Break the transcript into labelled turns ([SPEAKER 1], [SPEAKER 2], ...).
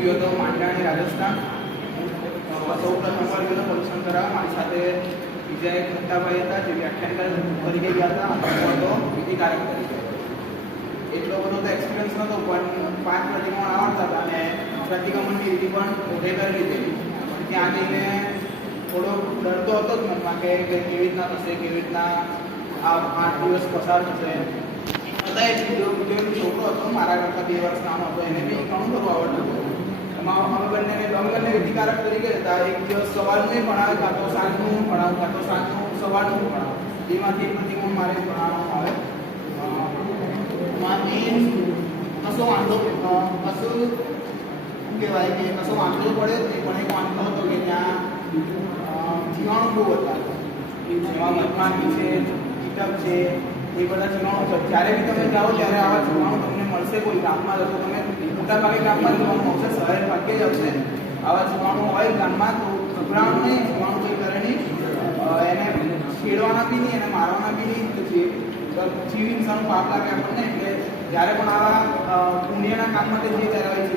[SPEAKER 1] ગયો હતો માંડાણી રાજસ્થાન. અ, સૌ પ્રથમ વાર ગયો પરીક્ષણ કરાવવા મારી સાથે બીજા એક મોટાભાઈ હતા જે વ્યાખ્યાન તરીકે ગયા હતા. અને હું હતો વિધિકારક તરીકે. એટલો બધો તો એક્સપિરિયન્સ નહોતો પણ પાંચ પ્રતિક્રમણ આવડતા હતા અને પ્રતિક્રમણની રીતિ પણ પોતે કરી લીધેલી. ત્યાં જઈને થોડો ડર તો હતો જ મનમાં કે કેવી રીતના થશે કેવી રીતના આ આઠ દિવસ પસાર થશે. છતાં એક બીજો છોકરો હતો મારા કરતાં બે વર્ષ નાનો હતો એને બી ઘણું બધું આવડતું હતું. અમે બંને અમે બંને વિધિકારક તરીકે હતા એક દિવસ સવારનું ભણાવે કાં તો સાંજનું ભણાવું કાં તો સાંજનું સવારનું ભણાવું એમાંથી એક મારે ભણાવવામાં આવે. મેઇન કશો વાંધો કશો શું કહેવાય કે કશો વાંધો પડે તે પણ એક વાંધો હતો કે ત્યાં જીવાણુ બહુ હતા. જેમાં મધમાખી છે, કીટક છે, એ બધા જીવાણુ છે. જ્યારે બી તમે જાઓ ત્યારે આવા જીવાણુ તમને મળશે કોઈ ગામમાં જશો તમે મોટા ભાગે ગામમાં જીવાણુ આવશે જ આવશે આવા જીવાણુ હોય ગામમાં તો ગભરાવાનું નહીં જીવાણુ કોઈ કરે નહીં એને છેડવાના બી નહીં, એને મારવાના બી નહીં. તો જીવ હિંસાનું પાપ લાગે આપણને, એટલે જ્યારે પણ આવા પુણ્યના કામ માટે જે ત્યારે આવી